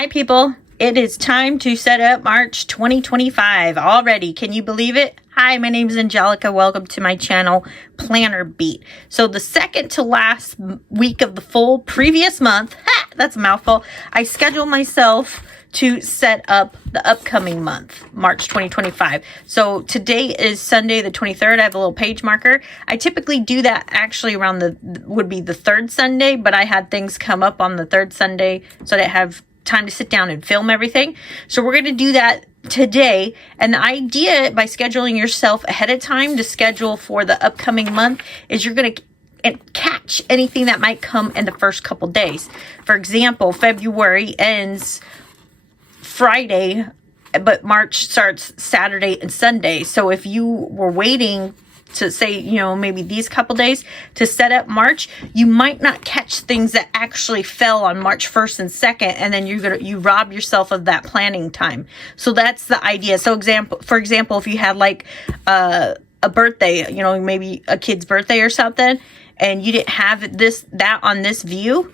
Hi people, it is time to set up March 2025 already. Can you believe it? Hi, my name is Angelica. Welcome to my channel, Planner Beat. So the second to last week of the full previous month, that's a mouthful, I scheduled myself to set up the upcoming month, March 2025. So today is Sunday the 23rd. I have a little page marker. I typically do that actually around would be the third Sunday, but I had things come up on the third Sunday, so I have time to sit down and film everything. So we're going to do that today. And the idea by scheduling yourself ahead of time to schedule for the upcoming month is you're going to catch anything that might come in the first couple days. For example, February ends Friday, but March starts Saturday and Sunday. So if you were waiting to say, you know, maybe these couple days to set up March, you might not catch things that actually fell on March 1st and 2nd, and then you rob yourself of that planning time. So that's the idea. So for example, if you had like a birthday, you know, maybe a kid's birthday or something, and you didn't have that on this view,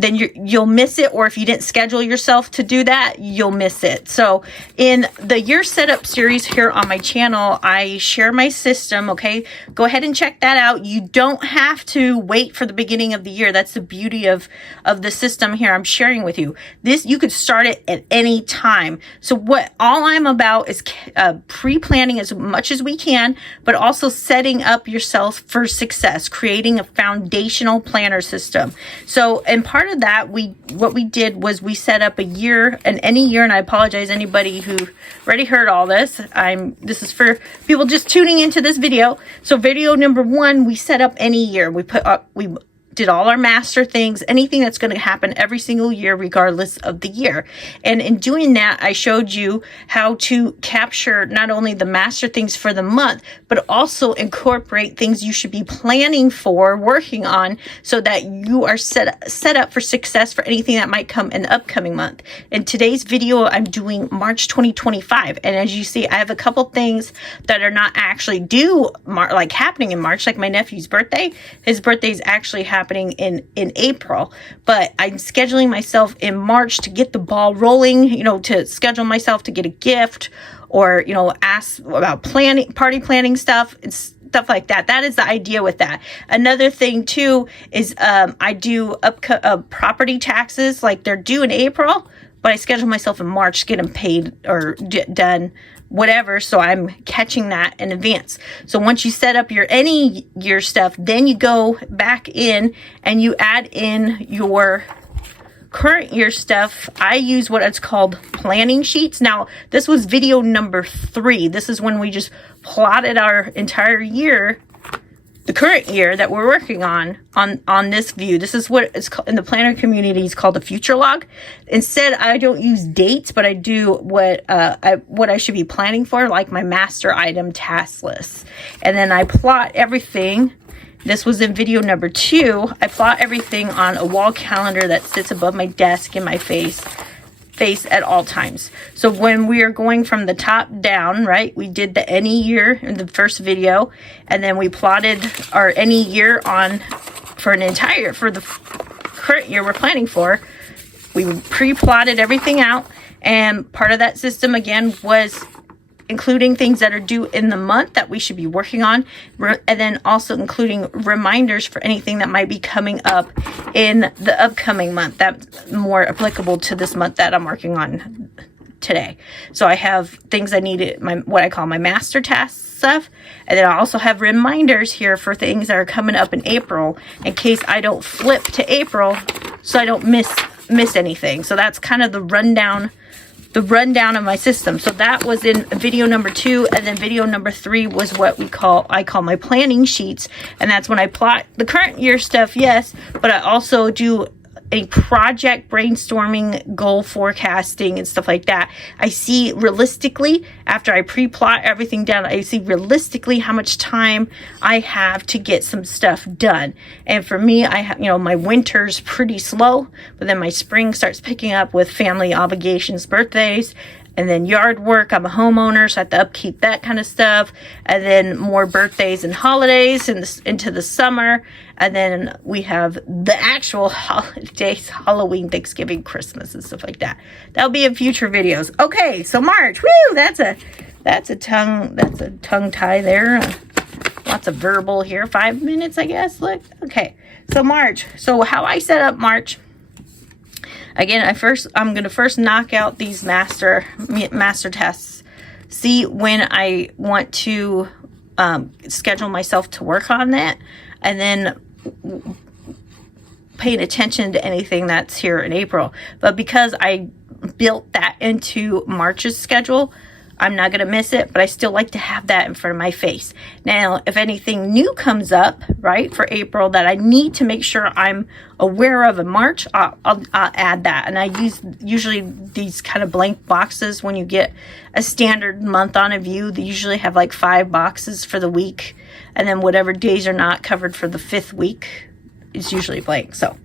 then you'll miss it. Or if you didn't schedule yourself to do that, you'll miss it. So in the year setup series here on my channel, I share my system. Okay, go ahead and check that out. You don't have to wait for the beginning of the year. That's the beauty of the system here I'm sharing with you. You could start it at any time. So all I'm about is pre-planning as much as we can, but also setting up yourself for success, creating a foundational planner system. So, and part of that, what we did was we set up a year, and any year, and I apologize anybody who already heard all this. This is for people just tuning into this video. So video number 1, we set up any year. We did all our master things, anything that's going to happen every single year, regardless of the year. And in doing that, I showed you how to capture not only the master things for the month, but also incorporate things you should be planning for, working on, so that you are set up for success for anything that might come in the upcoming month. In today's video, I'm doing March 2025. And as you see, I have a couple things that are not actually due, like happening in March, like my nephew's birthday. His birthday is actually happening in April, but I'm scheduling myself in March to get the ball rolling, you know, to schedule myself to get a gift, or, you know, ask about party planning stuff and stuff like that. That is the idea with that. Another thing too is I do property taxes, like they're due in April, but I schedule myself in March to get them paid or done, whatever. So I'm catching that in advance. So once you set up your any year stuff, then you go back in and you add in your current year stuff. I use what it's called planning sheets. Now, this was video number 3. This is when we just plotted our entire year, the current year that we're working on this view. This is what it's called in the planner community. It's called a future log. Instead, I don't use dates, but I do what I should be planning for, like my master item task list. And then I plot everything. This was in video number 2. I plot everything on a wall calendar that sits above my desk in my face at all times. So when we are going from the top down, right, we did the any year in the first video, and then we plotted our any year for the current year we're planning for. We pre-plotted everything out, and part of that system again was including things that are due in the month that we should be working on, and then also including reminders for anything that might be coming up in the upcoming month that's more applicable to this month that I'm working on today. So I have things I need, what I call my master task stuff, and then I also have reminders here for things that are coming up in April in case I don't flip to April, so I don't miss anything. So that's kind of the rundown of my system. So that was in video number 2, and then video number 3 was what I call my planning sheets, and that's when I plot the current year stuff, yes, but I also do a project brainstorming, goal forecasting, and stuff like that. I see realistically, after I pre-plot everything down, I see realistically how much time I have to get some stuff done. And for me, my winter's pretty slow, but then my spring starts picking up with family obligations, birthdays, And then yard work, I'm a homeowner, so I have to upkeep that kind of stuff. And then more birthdays and holidays into the summer. And then we have the actual holidays, Halloween, Thanksgiving, Christmas, and stuff like that. That'll be in future videos. Okay, so March, woo, that's a tongue tie there. Lots of verbal here. 5 minutes, I guess. Look, okay. So March. So how I set up March. Again, I'm gonna first knock out these master tests. See when I want to schedule myself to work on that, and then paying attention to anything that's here in April. But because I built that into March's schedule, I'm not going to miss it, but I still like to have that in front of my face. Now, if anything new comes up, right, for April that I need to make sure I'm aware of in March, I'll add that. And I use usually these kind of blank boxes when you get a standard month on a view. They usually have like 5 boxes for the week. And then whatever days are not covered for the 5th week is usually blank. So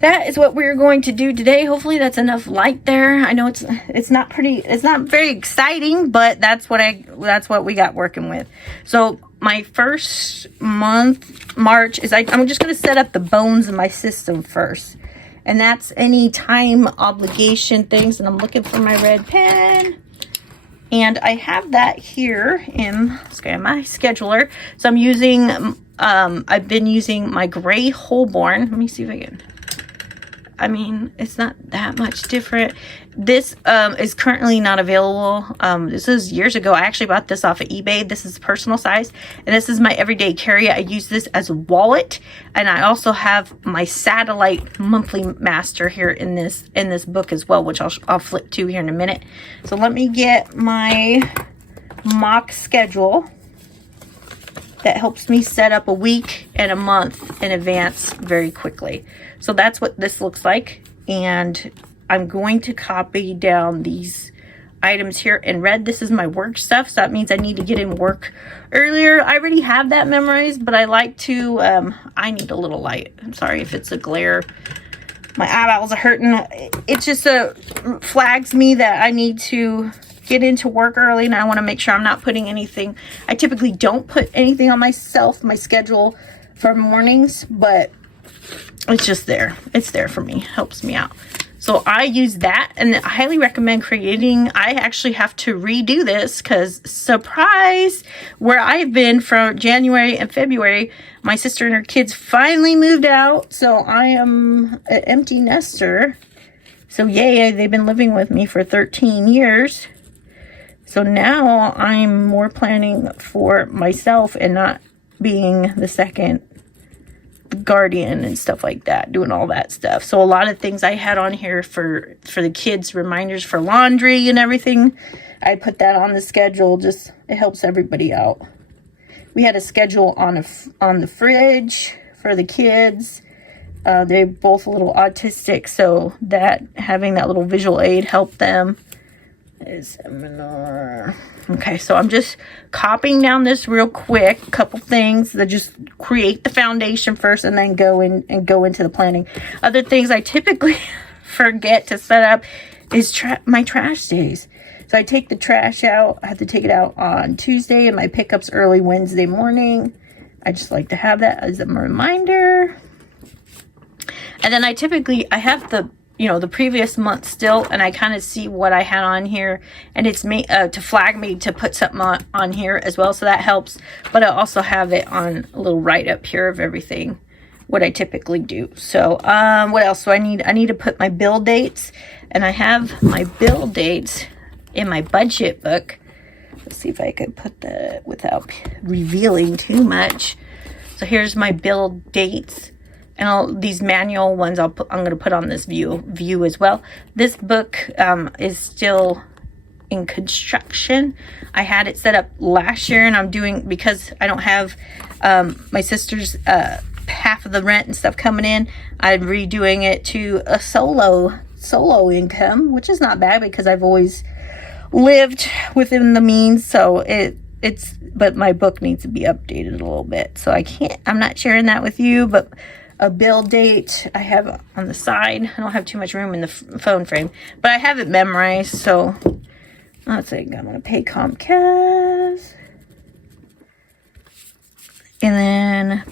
that is what we're going to do today. Hopefully that's enough light there. I know it's not very exciting, but that's what we got working with. So my first month, March, is I'm just going to set up the bones of my system first. And that's any time obligation things. And I'm looking for my red pen. And I have that here in my scheduler. So I'm using, I've been using my gray Holborn. Let me see if I can. I mean, it's not that much different. This is currently not available. This is years ago. I actually bought this off of eBay. This is personal size. And this is my everyday carry. I use this as a wallet. And I also have my satellite monthly master here in this book as well, which I'll flip to here in a minute. So let me get my mock schedule that helps me set up a week and a month in advance very quickly. So that's what this looks like. And I'm going to copy down these items here in red. This is my work stuff. So that means I need to get in work earlier. I already have that memorized, but I like to, I need a little light. I'm sorry if it's a glare. My eyeballs are hurting. It just flags me that I need to get into work early, and I want to make sure I'm not putting anything. I typically don't put anything on my schedule for mornings, but it's just there. It's there for me. Helps me out. So I use that, and I highly recommend creating. I actually have to redo this because, surprise, where I've been from January and February, my sister and her kids finally moved out. So I am an empty nester. So yay, they've been living with me for 13 years. So now I'm more planning for myself and not being the second guardian and stuff like that, doing all that stuff. So a lot of things I had on here for the kids, reminders for laundry and everything, I put that on the schedule. Just, it helps everybody out. We had a schedule on the fridge for the kids. They're both a little autistic, so that having that little visual aid helped them. Okay, so I'm just copying down this real quick, a couple things that just create the foundation first and then go into the planning. Other things I typically forget to set up is my trash days. So I take the trash out. I have to take it out on Tuesday, and my pickup's early Wednesday morning. I just like to have that as a reminder. And then I have the previous month still, and I kind of see what I had on here, and it's me to flag me to put something on here as well, so that helps. But I also have it on a little write up here of everything, what I typically do. So what else do I need? I need to put my bill dates, and I have my bill dates in my budget book. Let's see if I could put that without revealing too much. So here's my bill dates. And these manual ones I'm going to put on this view as well. This book is still in construction. I had it set up last year, and I'm doing, because I don't have my sister's half of the rent and stuff coming in, I'm redoing it to a solo income, which is not bad because I've always lived within the means. So but my book needs to be updated a little bit. So I'm not sharing that with you, but a bill date I have on the side. I don't have too much room in the phone frame, but I have it memorized. So Let's see, I'm going to pay Comcast. And then,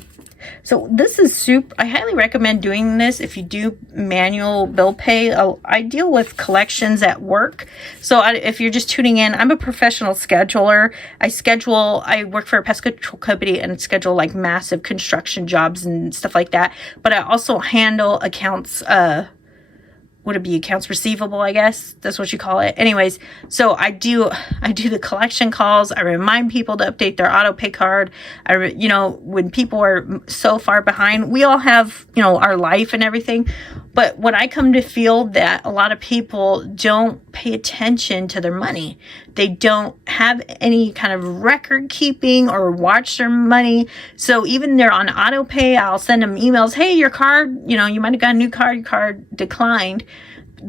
so this is super, I highly recommend doing this if you do manual bill pay. I deal with collections at work. So if you're just tuning in, I'm a professional scheduler. I work for a pest control company and schedule like massive construction jobs and stuff like that. But I also handle accounts, would it be accounts receivable, I guess? That's what you call it. Anyways, so I do the collection calls. I remind people to update their auto pay card. When people are so far behind, we all have, our life and everything. But when I come to feel that a lot of people don't pay attention to their money, they don't have any kind of record keeping or watch their money. So even they're on auto pay, I'll send them emails. Hey, your card, you might have got a new card, your card declined.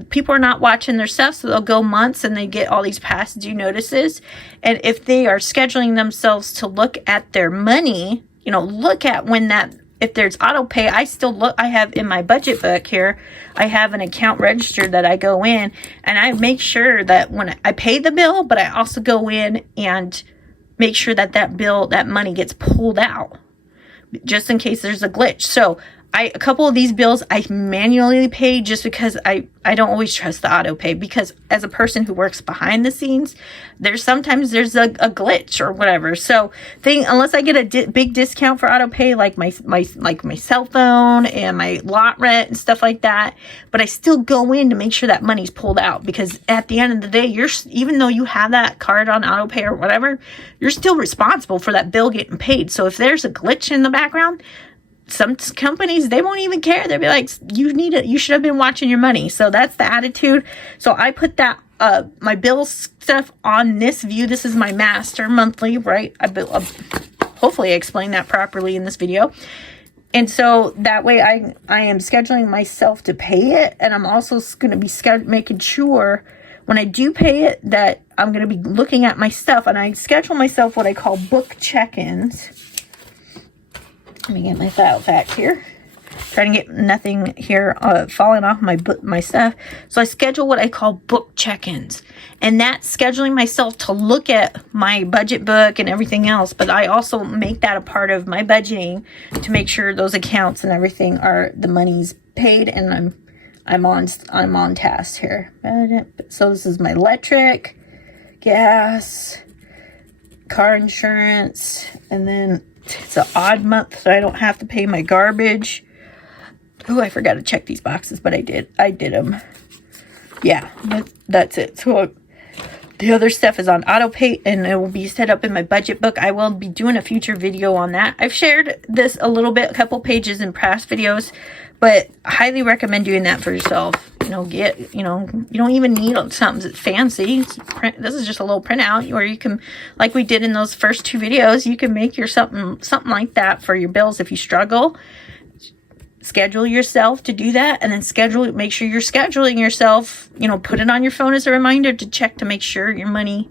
People are not watching their stuff, so they'll go months and they get all these past due notices. And if they are scheduling themselves to look at their money, look at if there's auto pay, I have in my budget book here, I have an account registered that I go in and I make sure that when I pay the bill, but I also go in and make sure that money gets pulled out just in case there's a glitch. So a couple of these bills I manually pay just because I don't always trust the auto pay, because as a person who works behind the scenes, sometimes there's a glitch or whatever. So unless I get a big discount for auto pay, like my cell phone and my lot rent and stuff like that, but I still go in to make sure that money's pulled out, because at the end of the day, even though you have that card on auto pay or whatever, you're still responsible for that bill getting paid. So if there's a glitch in the background, some companies, they won't even care. They'll be like, you should have been watching your money. So that's the attitude. So I put that, my bill stuff on this view. This is my master monthly, right? Hopefully I explained that properly in this video. And so that way I am scheduling myself to pay it. And I'm also going to be making sure when I do pay it that I'm going to be looking at my stuff, and I schedule myself what I call book check-ins. Let me get my Filofax here. Trying to get nothing here falling off my stuff. So I schedule what I call book check-ins. And that's scheduling myself to look at my budget book and everything else. But I also make that a part of my budgeting to make sure those accounts and everything the money's paid, and I'm on task here. So this is my electric, gas, car insurance, and then it's an odd month, so I don't have to pay my garbage. Oh, I forgot to check these boxes, but I did them. Yeah, that's it. So the other stuff is on auto pay, and it will be set up in my budget book. I will be doing a future video on that. I've shared this a little bit, a couple pages in past videos, but I highly recommend doing that for yourself. You don't even need something fancy. This is just a little printout where you can, like we did in those first two videos, you can make your something like that for your bills if you struggle. Schedule yourself to do that, and then make sure you're scheduling yourself, put it on your phone as a reminder to check to make sure your money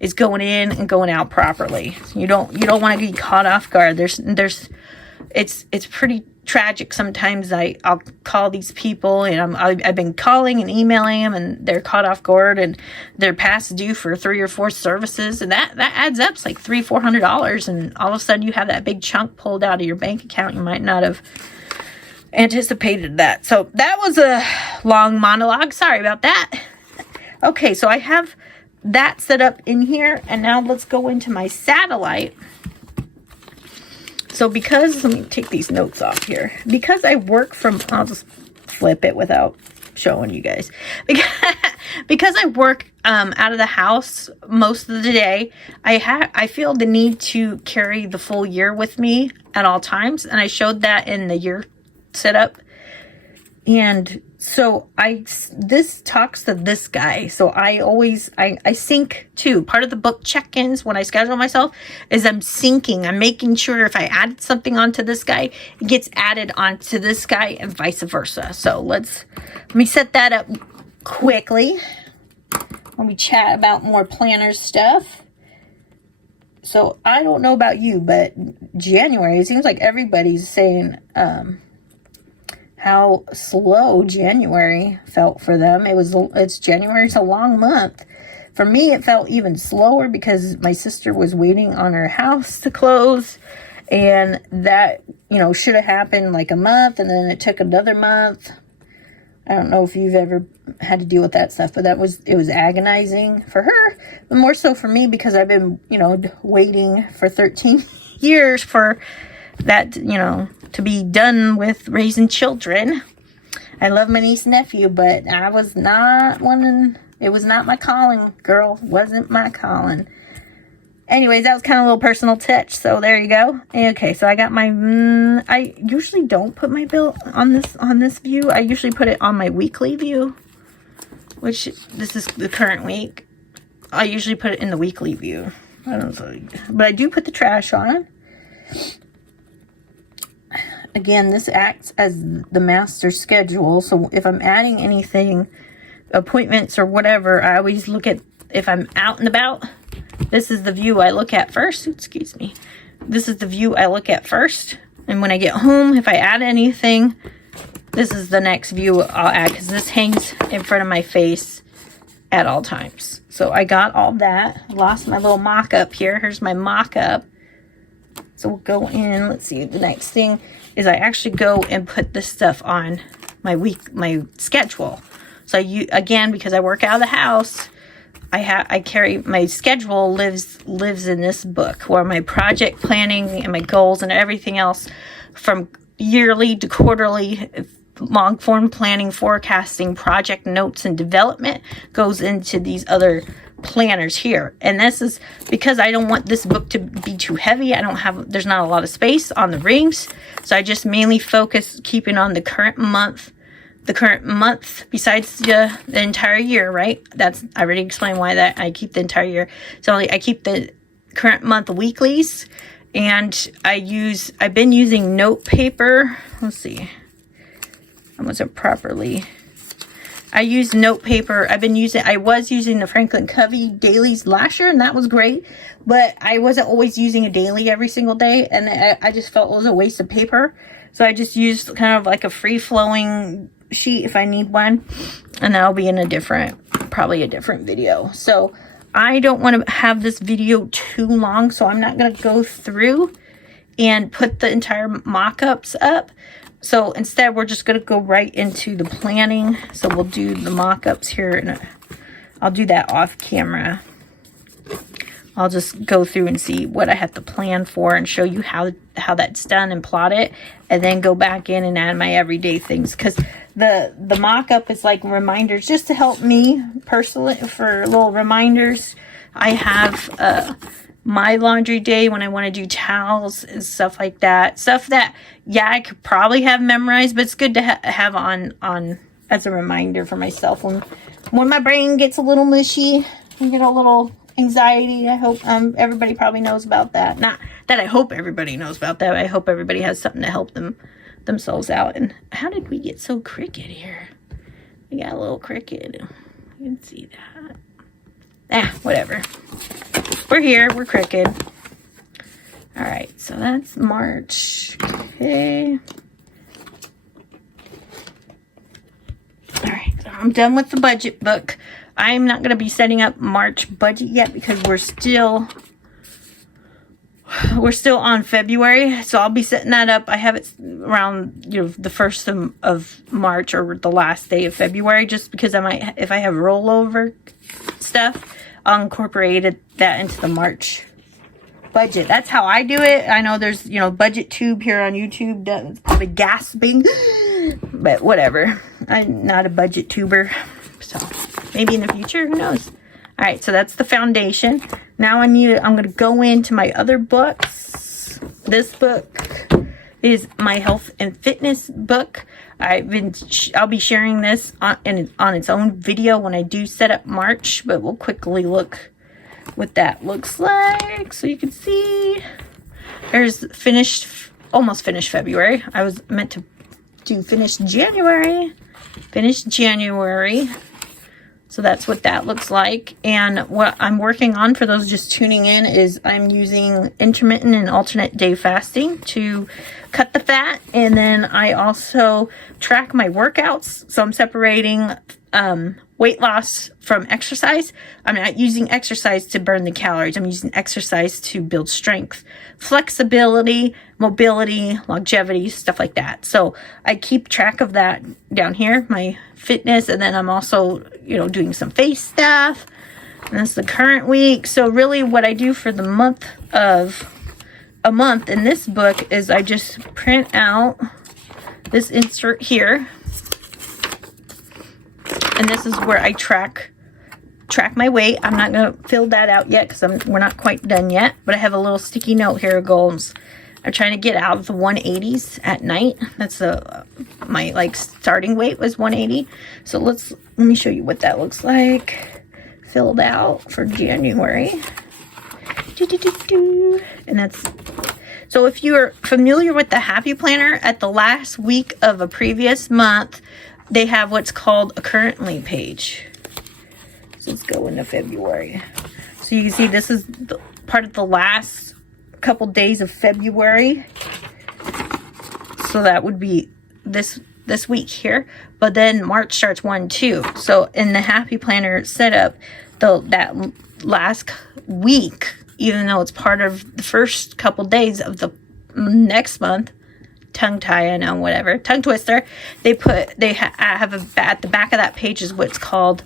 is going in and going out properly. You don't want to be caught off guard. It's pretty tragic sometimes. I'll call these people, and I've been calling and emailing them, and they're caught off guard, and they're past due for 3 or 4 services, and that adds up to like $300-$400, and all of a sudden you have that big chunk pulled out of your bank account. You might not have anticipated that. So that was a long monologue. Sorry about that. Okay, so I have that set up in here, and now let's go into my satellite. So let me take these notes off here. Because I work I'll just flip it without showing you guys. Because I work out of the house most of the day, I feel the need to carry the full year with me at all times. And I showed that in the year setup. And so this talks to this guy. So I sync too. Part of the book check-ins when I schedule myself is I'm syncing. I'm making sure if I added something onto this guy, it gets added onto this guy and vice versa. So let me set that up quickly. Let me chat about more planner stuff. So I don't know about you, but January, it seems like everybody's saying, how slow January felt for them. January's a long month, For me, it felt even slower because my sister was waiting on her house to close. And that, you know, should have happened like a month, and then it took another month. I don't know if you've ever had to deal with that stuff, but it was agonizing for her, but more so for me because I've been, you know, waiting for 13 years for that, you know, to be done with raising children. I love my niece and nephew, but I was not wanting, it was not my calling, girl. Wasn't my calling. Anyways, that was kind of a little personal touch, so there you go. Okay, so I got my, I usually don't put my bill on this view. I usually put it on my weekly view, which this is the current week. I usually put it in the weekly view. I don't know, but I do put the trash on. Again, this acts as the master schedule, so if I'm adding anything, appointments or whatever, I always look at, if I'm out and about, this is the view I look at first. Excuse me. This is the view I look at first. And when I get home, if I add anything, this is the next view I'll add, because this hangs in front of my face at all times. So I got all that. Lost my little mock-up here. Here's my mock-up. So we'll go in. Let's see. The next thing is I actually go and put this stuff on my schedule. So again, because I work out of the house, I carry my schedule lives in this book, where my project planning and my goals and everything else, from yearly to quarterly, long form planning, forecasting, project notes and development, goes into these other planners here. And this is because I don't want this book to be too heavy. There's not a lot of space on the rings, so I just mainly focus keeping on the current month. Besides the entire year, right? I already explained why that I keep the entire year. So I keep the current month weeklies, and I've been using note paper. Let's see. I wasn't properly. I use note paper. I was using the Franklin Covey dailies last year, and that was great, but I wasn't always using a daily every single day, and I just felt it was a waste of paper. So I just used kind of like a free-flowing sheet if I need one, and that'll be in probably a different video. So I don't want to have this video too long, so I'm not going to go through and put the entire mock-ups up. So instead, we're just going to go right into the planning. So we'll do the mock-ups here, and I'll do that off camera. I'll just go through and see what I have to plan for and show you how that's done and plot it, and then go back in and add my everyday things, because the mock-up is like reminders just to help me personally, for little reminders. I have my laundry day when I want to do towels and stuff like that. Stuff that, yeah, I could probably have memorized, but it's good to have on as a reminder for myself when my brain gets a little mushy and get a little anxiety. I hope everybody probably knows about that. Not that I hope everybody knows about that. I hope everybody has something to help themselves out. And how did we get so crooked here? We got a little crooked. You can see that. Whatever. We're here. We're crooked. All right. So that's March. Okay. All right. So I'm done with the budget book. I'm not going to be setting up March budget yet because we're still on February, so I'll be setting that up. I have it around, you know, the 1st of March or the last day of February, just because if I have rollover stuff, I'll incorporate that into the March budget. That's how I do it. I know there's, you know, budget tube here on YouTube that's probably gasping, but whatever. I'm not a budget tuber, so maybe in the future, who knows? All right, so that's the foundation. Now I'm going to go into my other books. This book is my health and fitness book. I'll be sharing this on its own video when I do set up March, but we'll quickly look what that looks like so you can see. There's almost finished February. I was meant to do finished January. So that's what that looks like. And what I'm working on, for those just tuning in, is I'm using intermittent and alternate day fasting to cut the fat. And then I also track my workouts. So I'm separating weight loss from exercise. I'm not using exercise to burn the calories. I'm using exercise to build strength, flexibility, mobility, longevity, stuff like that. So I keep track of that down here, my fitness, and then I'm also, doing some face stuff. And that's the current week. So really what I do for the month in this book is I just print out this insert here. And this is where I track my weight. I'm not going to fill that out yet because we're not quite done yet. But I have a little sticky note here of goals. I'm trying to get out of the 180s at night. That's my starting weight was 180. So let me show you what that looks like. Filled out for January. And that's, so if you're familiar with the Happy Planner, at the last week of a previous month, they have what's called a currently page. So let's go into February. So you can see this is part of the last couple days of February. So that would be this week here. But then March starts 1-2. So in the Happy Planner setup, that last week, even though it's part of the first couple days of the next month, tongue twister, have at the back of that page is what's called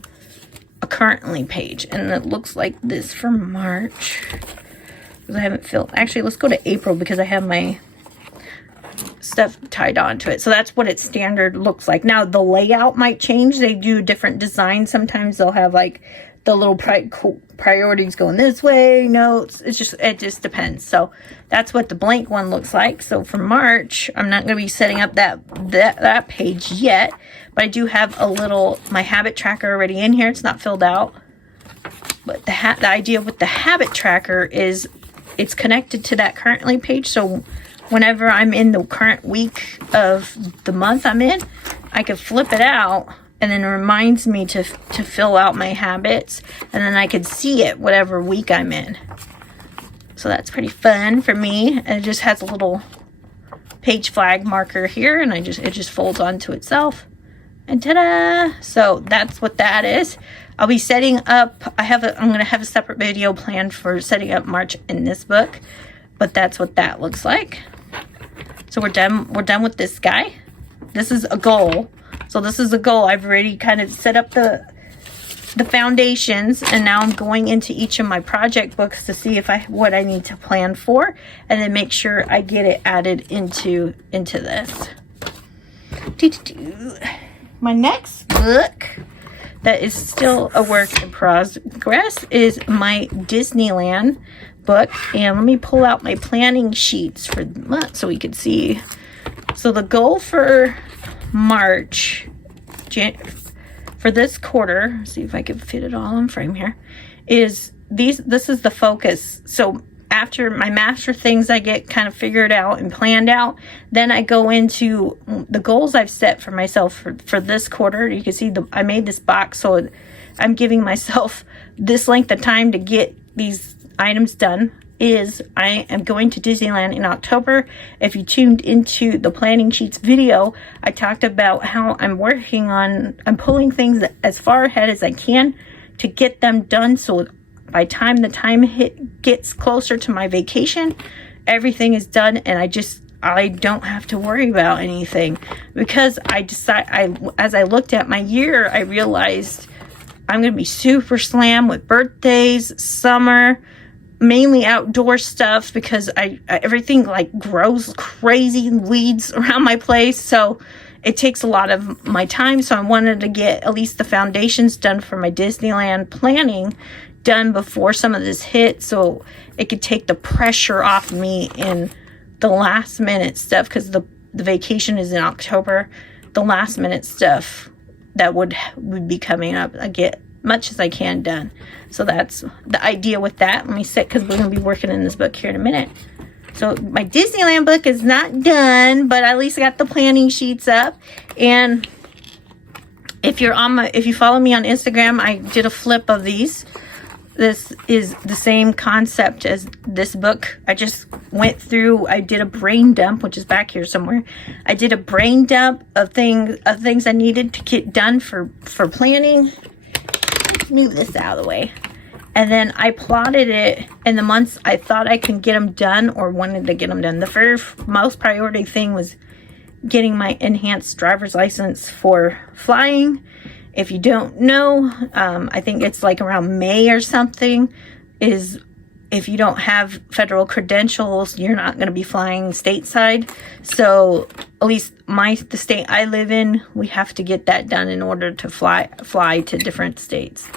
a currently page, and it looks like this for March, because I haven't filled. Actually, let's go to April because I have my stuff tied onto it. So that's what its standard looks like. Now the layout might change. They do different designs. Sometimes they'll have the little priorities going this way, notes. It just depends. So that's what the blank one looks like. So for March, I'm not going to be setting up that page yet, but I do have my habit tracker already in here. It's not filled out, but the idea with the habit tracker is it's connected to that currently page. So whenever I'm in the current week of the month I'm in, I could flip it out, and then it reminds me to fill out my habits, and then I could see it whatever week I'm in. So that's pretty fun for me. And it just has a little page flag marker here, and it just folds onto itself. And ta-da! So that's what that is. I'll be setting up, I'm going to have a separate video planned for setting up March in this book, but that's what that looks like. So we're done with this guy. This is a goal. So this is a goal. I've already kind of set up the foundations, and now I'm going into each of my project books to see what I need to plan for, and then make sure I get it added into this. My next book that is still a work in progress is my Disneyland book, and let me pull out my planning sheets for the month so we can see. So the goal for March, for this quarter, see if I can fit it all in frame here, is this is the focus. So after my master things I get kind of figured out and planned out, then I go into the goals I've set for myself for this quarter. You can see I made this box, so I'm giving myself this length of time to get these items done. I am going to Disneyland in October. If you tuned into the planning sheets video, I talked about how I'm pulling things as far ahead as I can to get them done, so by the time gets closer to my vacation, everything is done, and I don't have to worry about anything, because as I looked at my year, I realized I'm going to be super slammed with birthdays, summer, mainly outdoor stuff, because everything grows crazy weeds around my place, so it takes a lot of my time. So I wanted to get at least the foundations done for my Disneyland planning done before some of this hit, so it could take the pressure off me in the last minute stuff, because the vacation is in October. The last minute stuff that would be coming up, I get much as I can done. So that's the idea with that. Let me sit, because we're going to be working in this book here in a minute. So my Disneyland book is not done, but at least I got the planning sheets up. And if you follow me on Instagram, I did a flip of these. this is the same concept as this book. I just went through, I did a brain dump, which is back here somewhere. I did a brain dump of things I needed to get done for planning. Let's move this out of the way. And then I plotted it in the months I thought I could get them done or wanted to get them done. The first most priority thing was getting my enhanced driver's license for flying. If you don't know, I think it's like around May or something, is if you don't have federal credentials, you're not going to be flying stateside. So at least the state I live in, we have to get that done in order to fly to different states.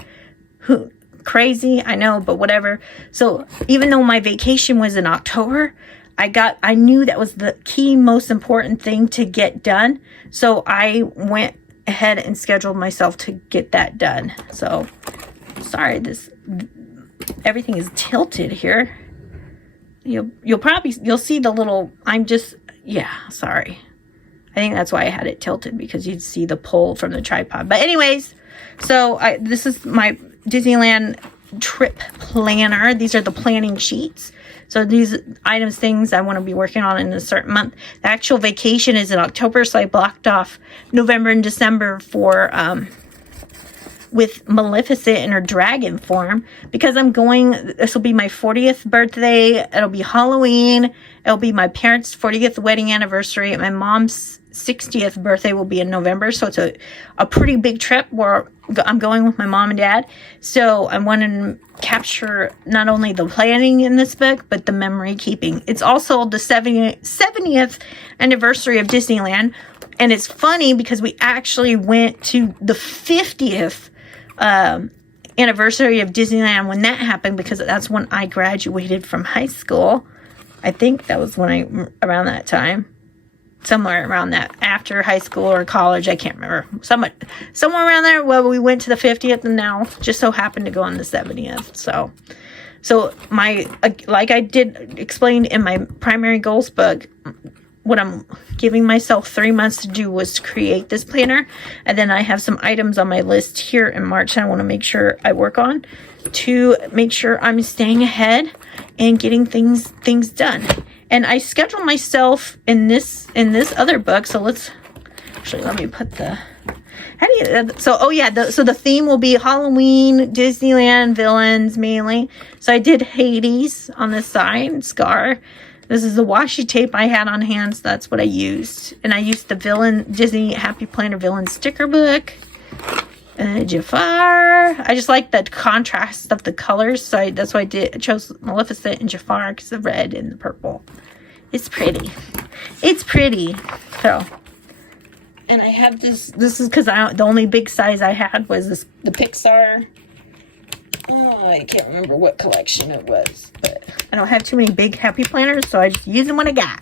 Crazy, I know, but whatever. So even though my vacation was in October, I knew that was the key most important thing to get done. So I went ahead and scheduled myself to get that done. So sorry, everything is tilted here. You'll see the little, sorry. I think that's why I had it tilted, because you'd see the pull from the tripod. But anyways, so this is my Disneyland trip planner. These are the planning sheets. So these things I want to be working on in a certain month. The actual vacation is in October, so I blocked off November and December for with Maleficent in her dragon form, because this will be my 40th birthday, it'll be Halloween, it'll be my parents' 40th wedding anniversary, and my mom's 60th birthday will be in November. So it's a pretty big trip where I'm going with my mom and dad. So I want to capture not only the planning in this book, but the memory keeping. It's also the 70th anniversary of Disneyland. And it's funny because we actually went to the 50th anniversary of Disneyland when that happened, because that's when I graduated from high school. I think that was around that time. Somewhere around that, after high school or college, I can't remember. Somewhere around there. Well, we went to the 50th, and now just so happened to go on the 70th. So like I did explain in my primary goals book, what I'm giving myself 3 months to do was to create this planner, and then I have some items on my list here in March that I want to make sure I work on to make sure I'm staying ahead and getting things done. And I schedule myself in this other book. So let me put so the theme will be Halloween, Disneyland, villains mainly. So I did Hades on this side, Scar. This is the washi tape I had on hand, so that's what I used. And I used the Disney Happy Planner villain sticker book. And Jafar. I just like the contrast of the colors, so that's why I chose Maleficent and Jafar, because the red and the purple. It's pretty. It's pretty. So, and I have this. This is because the only big size I had was the Pixar. Oh, I can't remember what collection it was, but I don't have too many big happy planners, so I just use them when I got.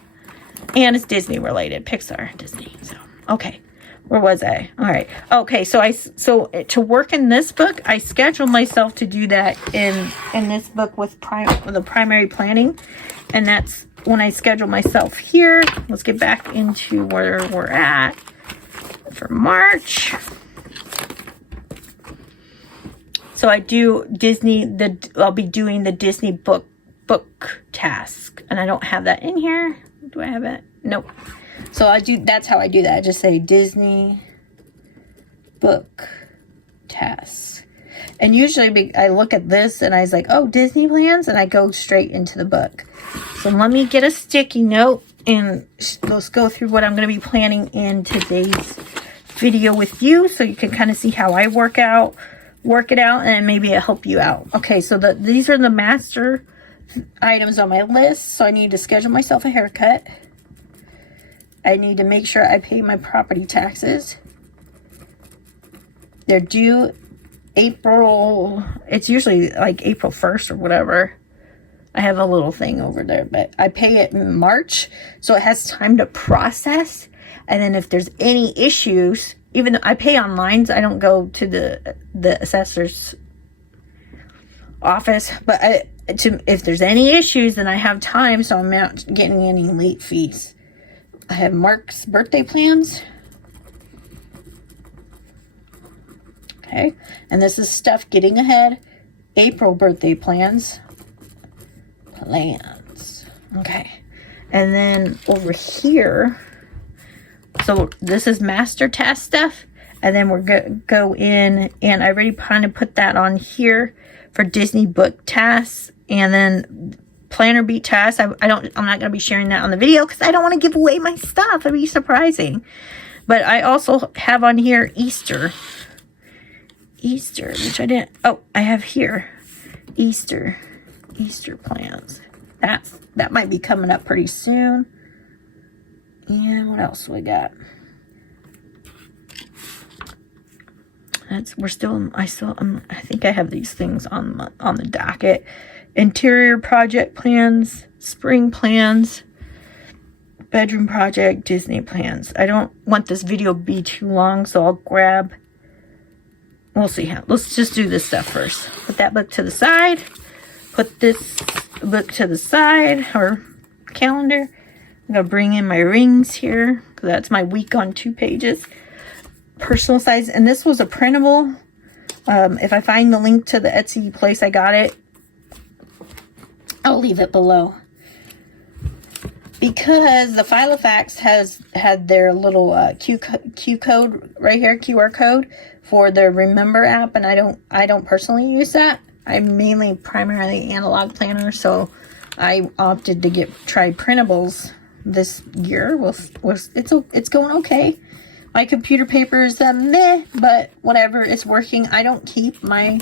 And it's Disney related, Pixar, Disney. So okay. Where was I? All right. Okay, so to work in this book, I scheduled myself to do that in this book with the primary planning, and that's when I schedule myself here. Let's get back into where we're at for March. So I do I'll be doing the Disney book task, and I don't have that in here. Do I have it? Nope. So that's how I do that. I just say Disney book task. And usually I look at this and I was like, oh, Disney plans, and I go straight into the book. So let me get a sticky note and let's go through what I'm going to be planning in today's video with you, so you can kind of see how I work it out, and maybe it'll help you out. Okay, so these are the master items on my list. So I need to schedule myself a haircut. I need to make sure I pay my property taxes. They're due April. It's usually like April 1st or whatever. I have a little thing over there, but I pay it in March, so it has time to process. And then if there's any issues, even though I pay online, I don't go to the assessor's office, but if there's any issues, then I have time, so I'm not getting any late fees. I have Mark's birthday plans. Okay. And this is stuff getting ahead April birthday plans. Okay. And then over here, so this is master task stuff. And then we're going to go in, and I already kind of put that on here for Disney book tasks. And then planner beat tasks. I'm not going to be sharing that on the video because I don't want to give away my stuff. It'd be surprising. But I also have on here Easter, which I didn't. Oh, I have here Easter plans. That might be coming up pretty soon. And what else we got? I think I have these things on the docket. Interior project plans, spring plans, bedroom project, Disney plans. I don't want this video to be too long, so I'll grab. We'll see how. Let's just do this stuff first. Put that book to the side. Put this book to the side, or calendar. I'm gonna bring in my rings here because that's my week on 2 pages. Personal size, and this was a printable. If I find the link to the Etsy place I got it, I'll leave it below. Because the Filofax has had their little Q code right here, QR code for the Remember app, and I don't personally use that. I'm mainly primarily analog planner, so I opted to try printables this year. It's going okay. My computer paper is meh, but whatever, it's working. I don't keep my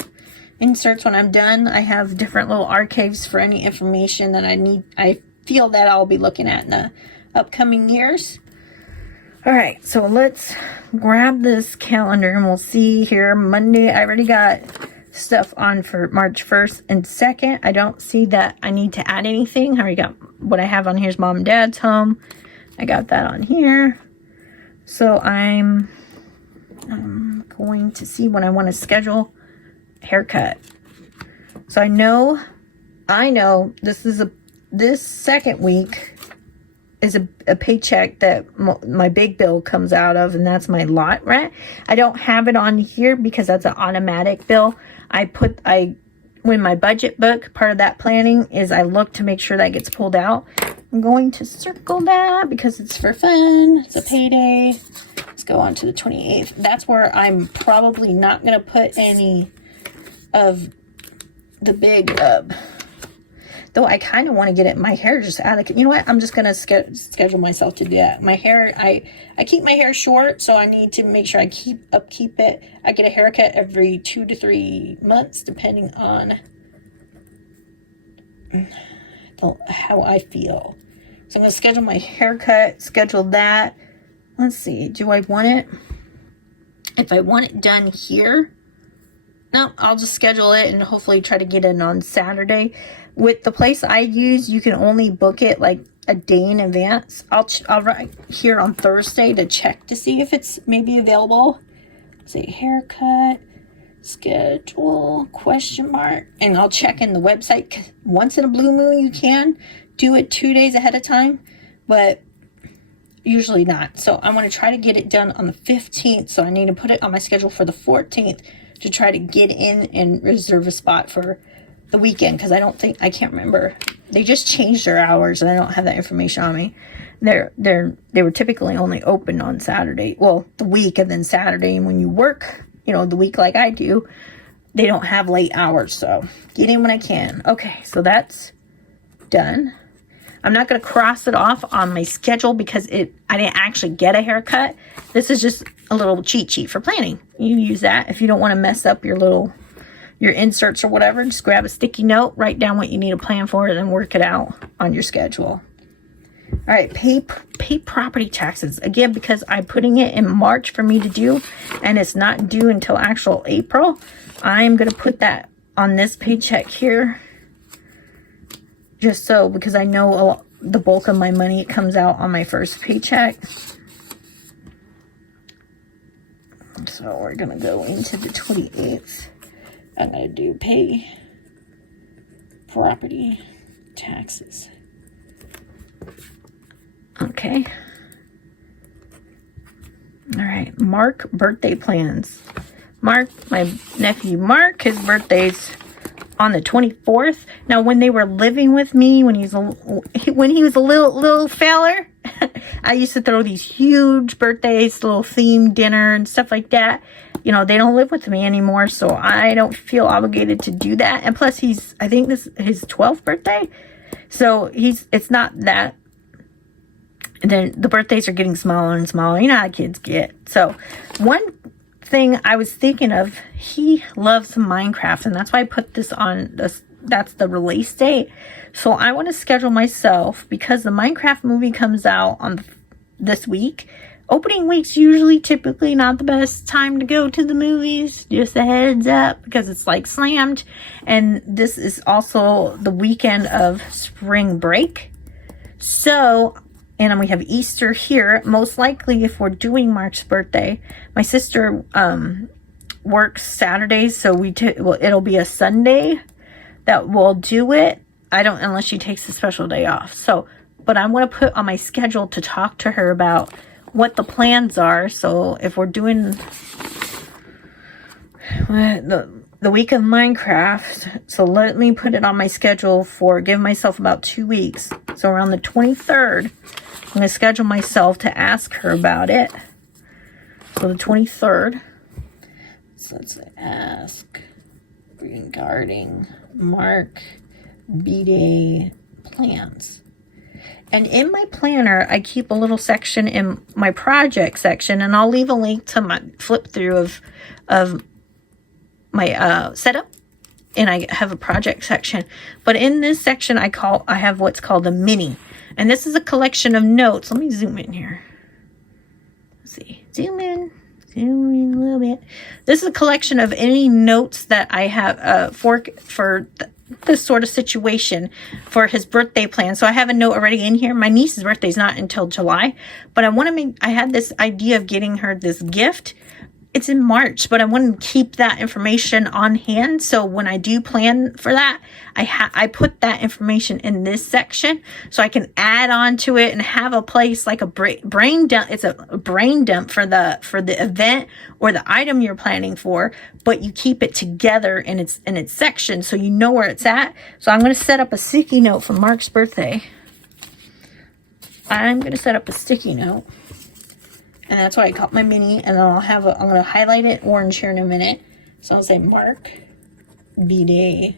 inserts when I'm done. I have different little archives for any information that I need. I feel that I'll be looking at in the upcoming years. All right, so let's grab this calendar and we'll see here. Monday, I already got stuff on for March 1st and 2nd. I don't see that I need to add anything. I already got what I have on here is mom and dad's home. I got that on here. So I'm going to see when I want to schedule haircut. So I know this second week is a paycheck that my big bill comes out of, and that's my lot rent. I don't have it on here because that's an automatic bill. When my budget book, part of that planning is I look to make sure that gets pulled out. I'm going to circle that because it's for fun. It's a payday. Let's go on to the 28th. That's where I'm probably not going to put any of the big, though I kind of want to get it. My hair just out of, you know what? I'm just going to schedule myself to do that. My hair, I keep my hair short, so I need to make sure I keep it. I get a haircut every 2 to 3 months, depending on how I feel. So I'm going to schedule my haircut, schedule that. Let's see. Do I want it? If I want it done here, no, I'll just schedule it and hopefully try to get it on Saturday. With the place I use, you can only book it like a day in advance. I'll write here on Thursday to check to see if it's maybe available. Say haircut, schedule, ? And I'll check in the website. Once in a blue moon, you can do it 2 days ahead of time, but usually not. So I want to try to get it done on the 15th. So I need to put it on my schedule for the 14th to try to get in and reserve a spot for the weekend, because I can't remember. They just changed their hours and I don't have that information on me. They were typically only open on Saturday. Well, the week and then Saturday. And when you work, the week like I do, they don't have late hours. So get in when I can. Okay, so that's done. I'm not going to cross it off on my schedule because I didn't actually get a haircut. This is just a little cheat sheet for planning. You use that if you don't want to mess up your inserts or whatever. Just grab a sticky note, write down what you need to plan for, and then work it out on your schedule. All right, pay property taxes. Again, because I'm putting it in March for me to do, and it's not due until actual April, I'm going to put that on this paycheck here. Just so, because I know the bulk of my money comes out on my first paycheck. So we're going to go into the 28th. I'm going to do pay property taxes. Okay. All right. Mark birthday plans. Mark, my nephew Mark, his birthday's on the 24th. Now, when they were living with me, when he was a little feller, I used to throw these huge birthdays, little themed dinner and stuff like that. You know, they don't live with me anymore, so I don't feel obligated to do that. And plus, I think this is his 12th birthday, so it's not that. And then the birthdays are getting smaller and smaller. You know how kids get. So one thing I was thinking of, he loves Minecraft, and that's why I put this on this. That's the release date. So I want to schedule myself, because the Minecraft movie comes out on this week. Opening week's usually typically not the best time to go to the movies. Just a heads up, because it's like slammed. And this is also the weekend of spring break. So, and then we have Easter here. Most likely, if we're doing Mark's birthday, my sister works Saturdays, so it'll be a Sunday that we'll do it. Unless she takes a special day off. So, but I'm going to put on my schedule to talk to her about what the plans are. So if we're doing the week of Minecraft, so let me put it on my schedule give myself about 2 weeks. So around the 23rd, I'm going to schedule myself to ask her about it. So the 23rd, so let's ask regarding Mark B-Day plans. And in my planner, I keep a little section in my project section, and I'll leave a link to my flip through of my setup, and I have a project section. But in this section, I have what's called a mini, and this is a collection of notes. Let me zoom in here. Let's see, zoom in a little bit. This is a collection of any notes that I have for this sort of situation for his birthday plan. So I have a note already in here. My niece's birthday is not until July, but I had this idea of getting her this gift. It's in March, but I want to keep that information on hand. So when I do plan for that, I put that information in this section so I can add on to it and have a place like a brain dump. It's a brain dump for the event or the item you're planning for, but you keep it together in its section so you know where it's at. So I'm going to set up a sticky note for Mark's birthday. I'm going to set up a sticky note. And that's why I call it my mini. And then I'm going to highlight it orange here in a minute. So I'll say Mark B-Day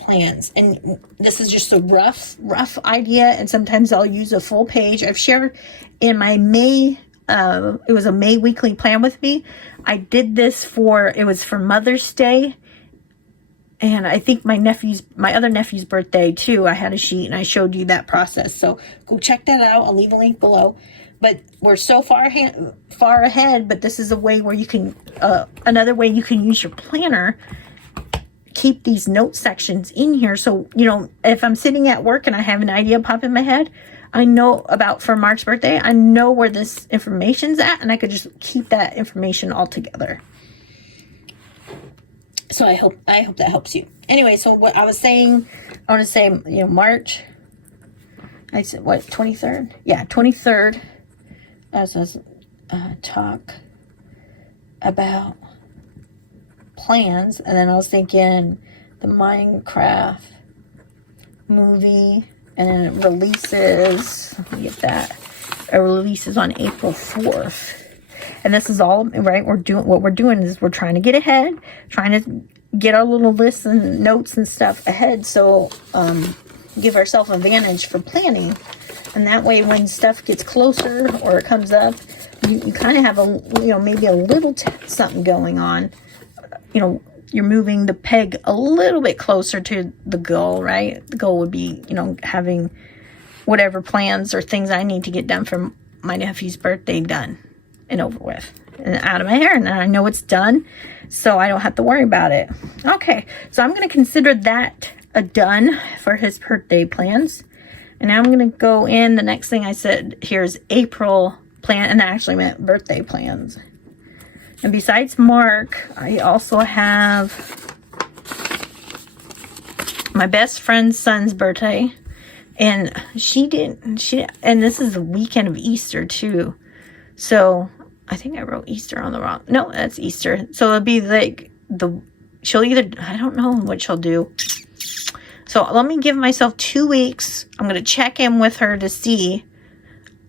plans. And this is just a rough idea. And sometimes I'll use a full page. I've shared in my May, it was a May weekly plan with me. I did this it was for Mother's Day. And I think my other nephew's birthday too. I had a sheet and I showed you that process. So go check that out. I'll leave a link below. But we're so far ahead, but this is a way where you can, another way you can use your planner, keep these note sections in here. So, you know, if I'm sitting at work and I have an idea pop in my head, I know for Mark's birthday, I know where this information's at, and I could just keep that information all together. So I hope that helps you. Anyway, so what I was saying, I want to say, you know, March, I said, what, 23rd? Yeah, 23rd. As talk about plans, and then I was thinking the Minecraft movie, and then it releases. Let me get that. It releases on April 4th, and this is all right. What we're doing is we're trying to get ahead, trying to get our little lists and notes and stuff ahead, so give ourselves advantage for planning. And that way, when stuff gets closer or it comes up, you kind of have maybe a little something going on. You know, you're moving the peg a little bit closer to the goal, right? The goal would be, you know, having whatever plans or things I need to get done for my nephew's birthday done and over with and out of my hair. And I know it's done, so I don't have to worry about it. Okay, so I'm going to consider that a done for his birthday plans. And now I'm going to go in. The next thing I said here is April plan, and that actually meant birthday plans. And besides Mark, I also have my best friend's son's birthday. And and this is the weekend of Easter too. So I think I wrote Easter on the wrong. No, that's Easter. So it'll be like she'll either, I don't know what she'll do. So let me give myself 2 weeks. I'm going to check in with her to see,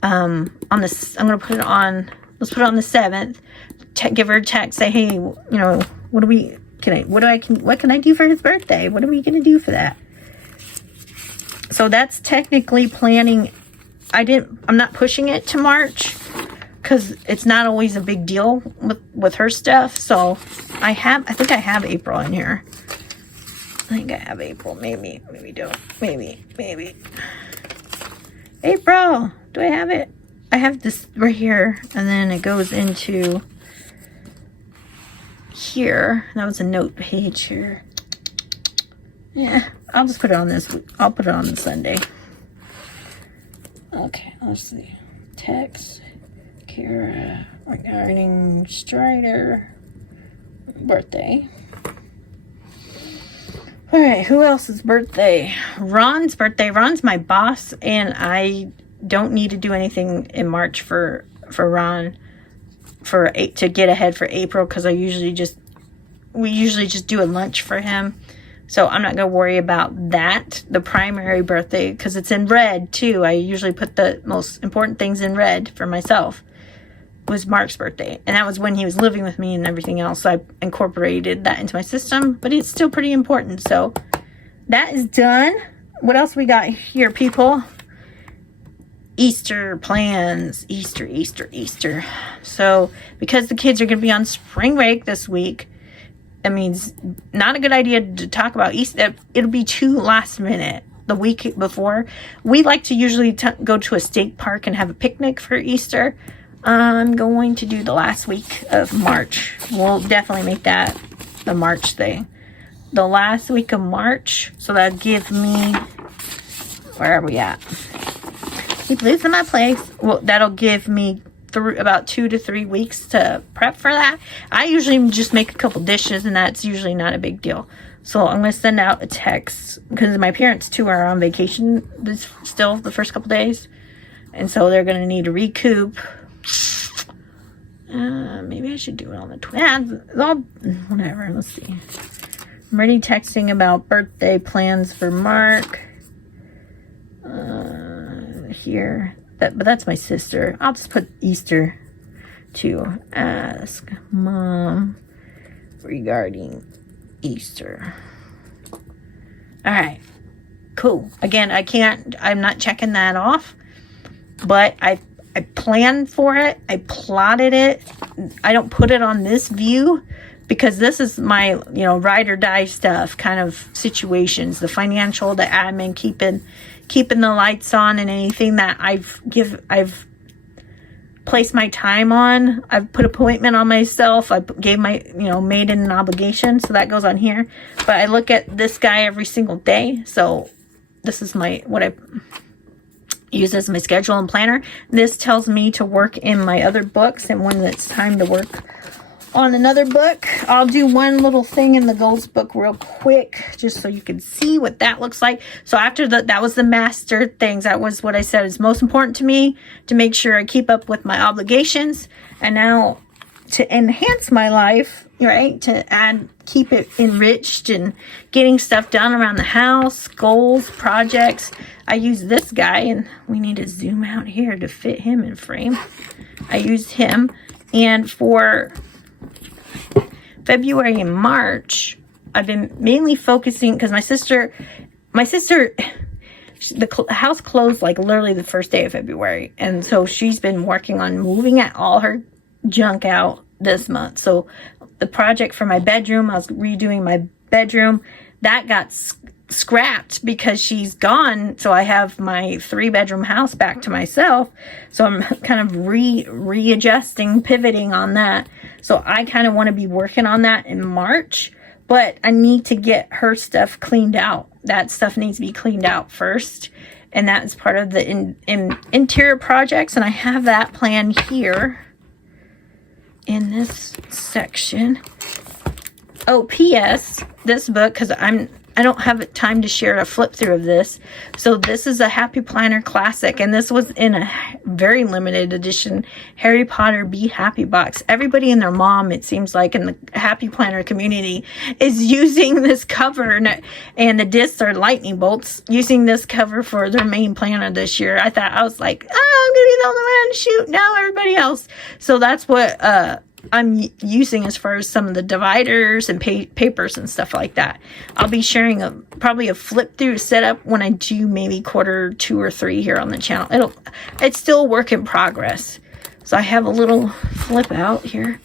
on this, I'm going to put it on, let's put it on the 7th, give her a text, say, hey, you know, what can I do for his birthday? What are we going to do for that? So that's technically planning. I'm not pushing it to March because it's not always a big deal with her stuff. So I think I have April in here. I think I have April. Maybe don't. Maybe. April. Do I have it? I have this right here. And then it goes into here. That was a note page here. Yeah, I'll just put it on this. I'll put it on the Sunday. Okay, let's see. Text. Kara regarding Strider birthday. All right, who else's birthday? Ron's birthday. Ron's my boss, and I don't need to do anything in March for Ron to get ahead for April, because we usually just do a lunch for him. So I'm not going to worry about that, the primary birthday, because it's in red too. I usually put the most important things in red for myself. It was Mark's birthday, and that was when he was living with me and everything else. So I incorporated that into my system, but it's still pretty important. So that is done. What else we got here, people? Easter plans. Easter. So because the kids are going to be on spring break this week, that means not a good idea to talk about Easter. It'll be too last minute. The week before, we like to usually go to a state park and have a picnic for Easter. I'm going to do the last week of March. We'll definitely make that the March thing. The last week of March. So that'll give me, where are we at? Keep losing my place. Well, that'll give me about 2 to 3 weeks to prep for that. I usually just make a couple dishes, and that's usually not a big deal. So I'm going to send out a text, because my parents too are on vacation still the first couple days, and so they're going to need to recoup. Maybe I should do it on the 12th. Whatever. Let's see. I'm already texting about birthday plans for Mark. Here. But that's my sister. I'll just put Easter to ask Mom regarding Easter. All right. Cool. Again, I'm not checking that off, but I planned for it. I plotted it. I don't put it on this view because this is my, ride or die stuff kind of situations, the financial, the admin, keeping the lights on, and anything that I've placed my time on. I've put appointment on myself. I gave made an obligation. So that goes on here. But I look at this guy every single day. So this is what I use as my schedule and planner. This tells me to work in my other books, and when it's time to work on another book, I'll do one little thing in the goals book real quick, just so you can see what that looks like. So after that was the master things. That was what I said is most important to me, to make sure I keep up with my obligations. And now to enhance my life, right? To keep it enriched and getting stuff done around the house, goals, projects. I use this guy, and we need to zoom out here to fit him in frame. I used him, and for February and March, I've been mainly focusing, because my sister, the house closed like literally the first day of February. And so she's been working on moving all her junk out this month. So the project for my bedroom, I was redoing my bedroom, that got scrapped because she's gone. So I have my 3-bedroom house back to myself. So I'm kind of readjusting, pivoting on that. So I kind of want to be working on that in March, but I need to get her stuff cleaned out. That stuff needs to be cleaned out first. And that is part of the interior projects. And I have that plan here in this section. Oh, P.S. This book, because I don't have time to share a flip through of this. So this is a Happy Planner Classic, and this was in a very limited edition Harry Potter Be Happy box. Everybody and their mom, it seems like, in the Happy Planner community is using this cover, and the discs are lightning bolts, using this cover for their main planner this year. I was like, oh, I'm gonna be the only one. Shoot, now everybody else. So that's what I'm using as far as some of the dividers and papers and stuff like that. I'll be sharing probably a flip through setup when I do maybe quarter 2 or 3 here on the channel. It's still a work in progress. So I have a little flip out here.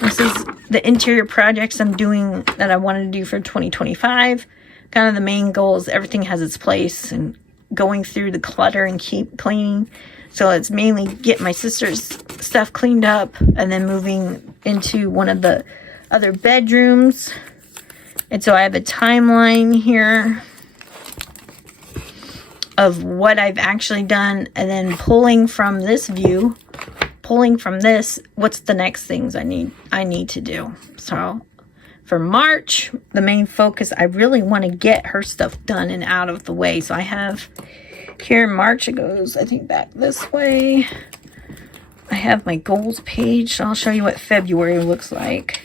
This is the interior projects I'm doing that I wanted to do for 2025. Kind of the main goals. Everything has its place, and going through the clutter and keep cleaning. So it's mainly get my sister's stuff cleaned up and then moving into one of the other bedrooms. And so I have a timeline here of what I've actually done, and then pulling from this view, pulling from this, what's the next things I need to do. So for March, the main focus, I really want to get her stuff done and out of the way. So I have here in March, it goes, I think, back this way. I have my goals page. So I'll show you what February looks like.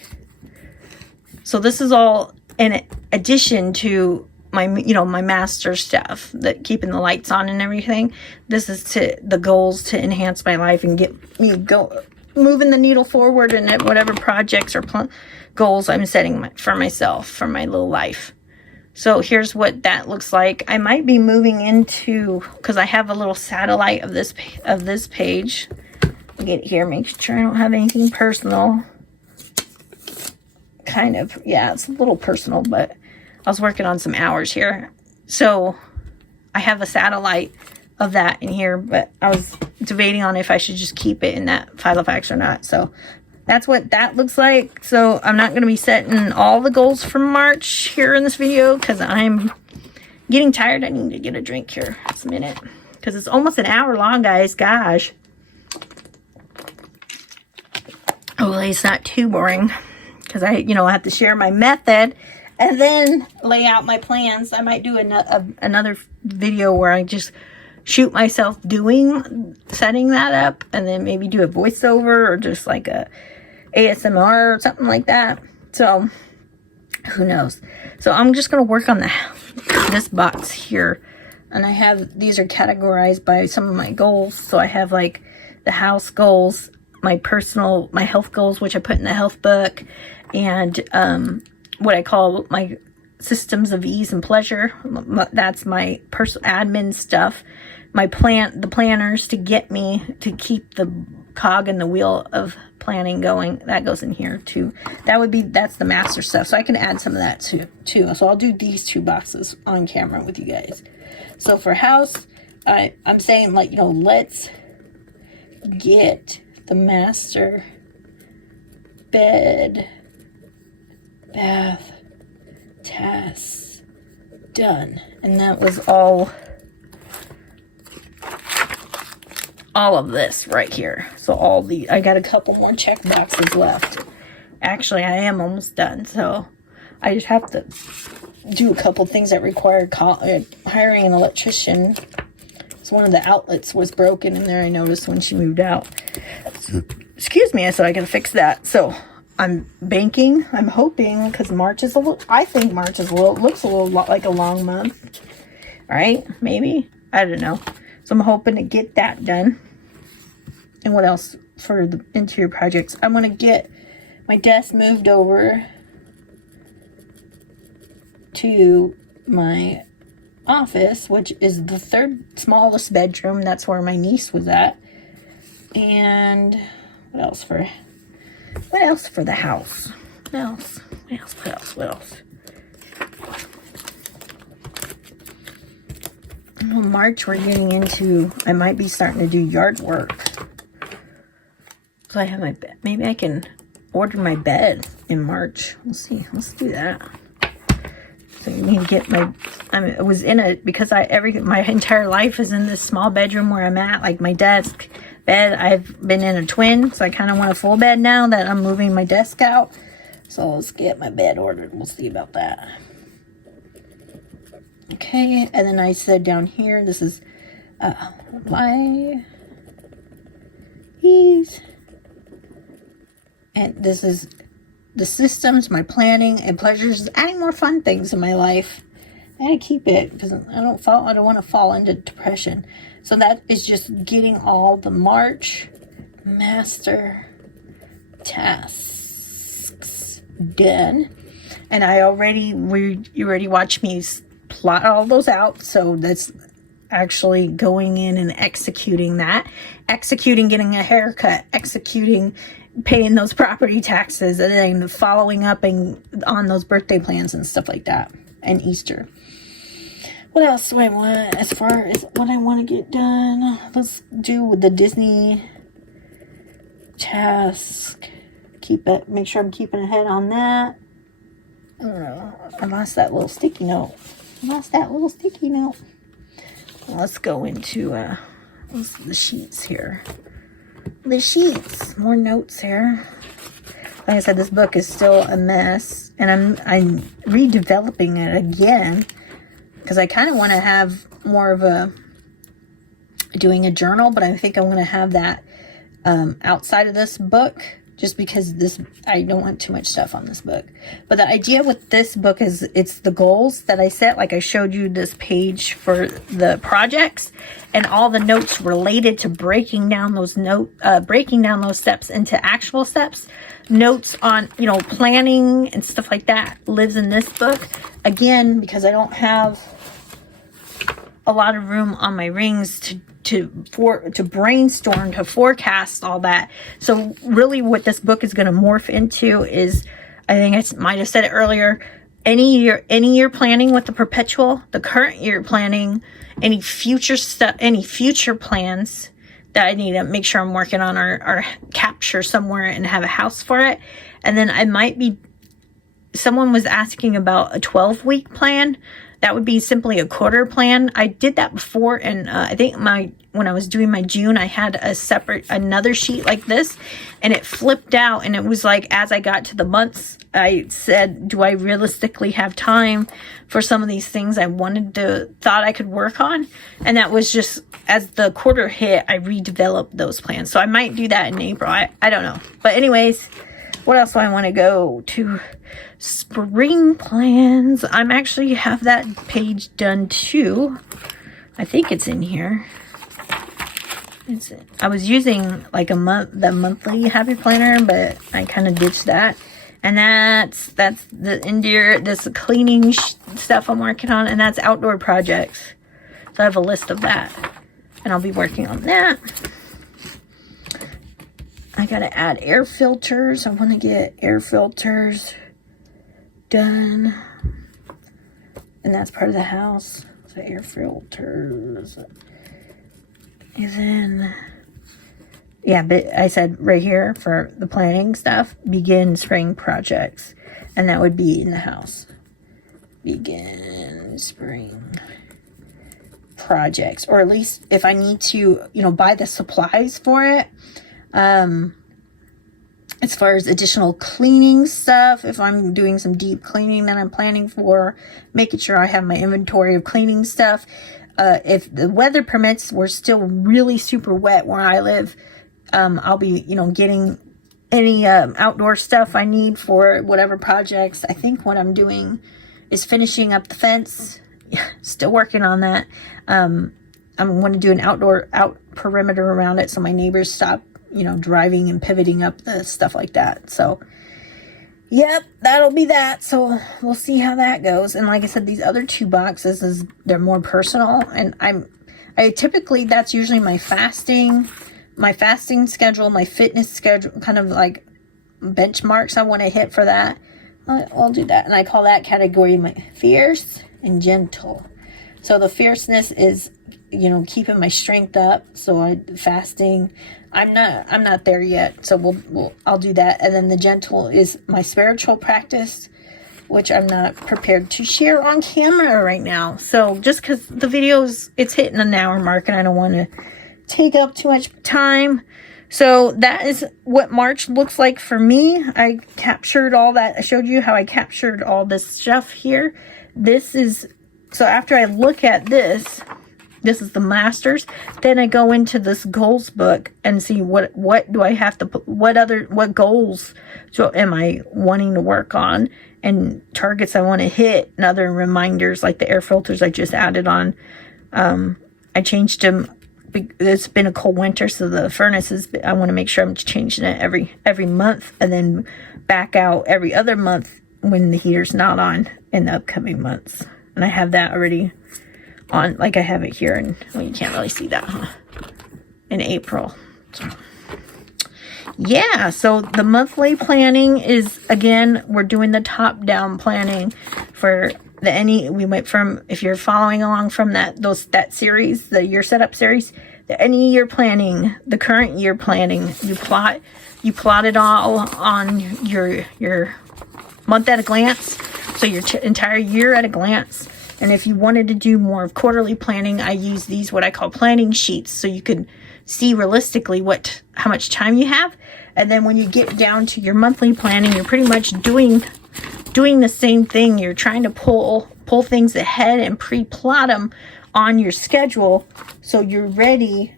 So this is all in addition to my, my master stuff, that keeping the lights on and everything. This is to the goals to enhance my life and get me moving the needle forward in whatever projects or goals I'm setting for myself, for my little life. So here's what that looks like. I might be moving into, because I have a little satellite of this page. I'll get it here, make sure I don't have anything personal. Kind of, yeah, it's a little personal, but I was working on some hours here. So I have a satellite of that in here, but I was debating on if I should just keep it in that Filofax or not. So that's what that looks like. So I'm not going to be setting all the goals for March here in this video because I'm getting tired. I need to get a drink here. Just a minute, because it's almost an hour long, guys. Gosh. Hopefully it's not too boring, because I have to share my method and then lay out my plans. I might do another video where I just shoot myself setting that up, and then maybe do a voiceover or just like a ASMR or something like that. So who knows? So I'm just going to work on this box here, and these are categorized by some of my goals. So I have like the house goals, my health goals, which I put in the health book, and what I call my systems of ease and pleasure. That's my personal admin stuff. The planners to get me to keep the cog in the wheel of planning going. That goes in here too. That's the master stuff. So I can add some of that too. So I'll do these 2 boxes on camera with you guys. So for house, I'm saying, like, let's get the master bed, bath, tasks done. And that was all of this right here. So I got a couple more check boxes left. Actually, I am almost done. So I just have to do a couple things that require hiring an electrician. So one of the outlets was broken in there, I noticed when she moved out. Excuse me, so I can fix that. So I'm banking, I'm hoping, because I think March looks a little like a long month. Right? Maybe? I don't know. So I'm hoping to get that done. And what else for the interior projects? I'm going to get my desk moved over to my office, which is the 3rd smallest bedroom. That's where my niece was at. And what else for the house? What else? In March, we're getting into, I might be starting to do yard work. So I have my bed. Maybe I can order my bed in March. We'll see. Let's do that. So you need to get it was in because my entire life is in this small bedroom where I'm at, like my desk, bed. I've been in a twin, so I kind of want a full bed now that I'm moving my desk out. So let's get my bed ordered. We'll see about that. Okay, and then I said down here, this is my ease. And this is the systems, my planning and pleasures, adding more fun things in my life. I gotta keep it because I don't want to fall into depression. So that is just getting all the March master tasks done. And I you already watched me plot all those out. So that's actually going in and executing that. Executing getting a haircut. Executing paying those property taxes. And then following up on those birthday plans and stuff like that. And Easter. What else do I want as far as what I want to get done? Let's do with the Disney task. Make sure I'm keeping ahead on that. I lost that little sticky note. Let's go into the sheets here. The sheets. More notes here. Like I said, this book is still a mess. And I'm redeveloping it again. Because I kind of want to have more of doing a journal. But I think I'm going to have that outside of this book. Just because I don't want too much stuff on this book. But the idea with this book is it's the goals that I set. Like I showed you this page for the projects and all the notes related to breaking down those steps into actual steps. Notes on, planning and stuff like that lives in this book. Again, because I don't have a lot of room on my rings to brainstorm, to forecast all that. So really what this book is going to morph into is, I think I might have said it earlier, any year planning with the perpetual, the current year planning, any future stuff, any future plans that I need to make sure I'm working on or capture somewhere and have a house for it. And then someone was asking about a 12-week plan. That would be simply a quarter plan. I did that before, and I think when I was doing my June, I had another sheet like this, and it flipped out, and it was like, as I got to the months, I said, do I realistically have time for some of these things I thought I could work on? And that was just, as the quarter hit, I redeveloped those plans. So I might do that in April. I don't know. But anyways, what else do I want to go to? Spring plans. I'm actually have that page done too. I think it's in here. I was using like the monthly happy planner, but I kind of ditched that. And that's this cleaning stuff I'm working on, and that's outdoor projects. So I have a list of that, and I'll be working on that. I gotta add air filters. I want to get air filters done, and that's part of the house. So air filters, and then but I said right here for the planning stuff, begin spring projects, and that would be in the house. Begin spring projects, or at least if I need to, buy the supplies for it. As far as additional cleaning stuff, if I'm doing some deep cleaning that I'm planning for, making sure I have my inventory of cleaning stuff. If the weather permits, we're still really super wet where I live. I'll be, getting any outdoor stuff I need for whatever projects. I think what I'm doing is finishing up the fence. Still working on that. I'm going to do an out perimeter around it so my neighbors stop driving and pivoting up the stuff like that. So, yep, that'll be that. So we'll see how that goes. And like I said, these other two boxes they're more personal, and I typically, that's usually my fasting schedule, my fitness schedule, kind of like benchmarks I want to hit for that. I'll do that, and I call that category my fierce and gentle. So the fierceness is keeping my strength up. So fasting. I'm not there yet. So I'll do that. And then the gentle is my spiritual practice, which I'm not prepared to share on camera right now. So just because the video's, it's hitting an hour mark and I don't want to take up too much time. So that is what March looks like for me. I captured all that. I showed you how I captured all this stuff here. This is so after I look at this, this is the masters, then I go into this goals book and see what do I have to put, what goals am I wanting to work on, and targets I want to hit, and other reminders like the air filters I just added on. I changed them. It's been a cold winter, so the furnaces, I want to make sure I'm changing it every month, and then back out every other month when the heater's not on in the upcoming months. And I have that already on, like I have it here, and well, you can't really see that, huh? In April. So, yeah, so the monthly planning is, again, we're doing the top-down planning for we went from, if you're following along from that series, the year setup series, the any year planning, the current year planning, you plot it all on your month at a glance, so your entire year at a glance. And if you wanted to do more of quarterly planning, I use these, what I call planning sheets, so you can see realistically how much time you have. And then when you get down to your monthly planning, you're pretty much doing the same thing. You're trying to pull things ahead and pre-plot them on your schedule, so you're ready,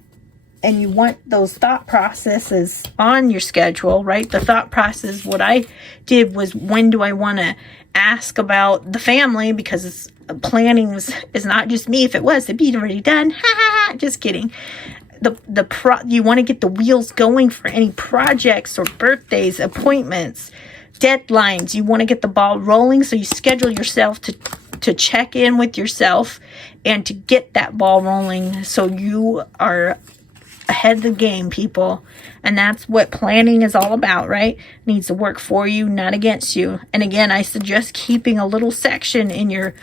and you want those thought processes on your schedule, right? The thought process, what I did was, when do I want to ask about the family, because planning is not just me. If it was, it'd be already done. Just kidding. You want to get the wheels going for any projects or birthdays, appointments, deadlines. You want to get the ball rolling, so you schedule yourself to check in with yourself and to get that ball rolling, so you are ahead of the game, people. And that's what planning is all about, right? It needs to work for you, not against you. And again, I suggest keeping a little section in your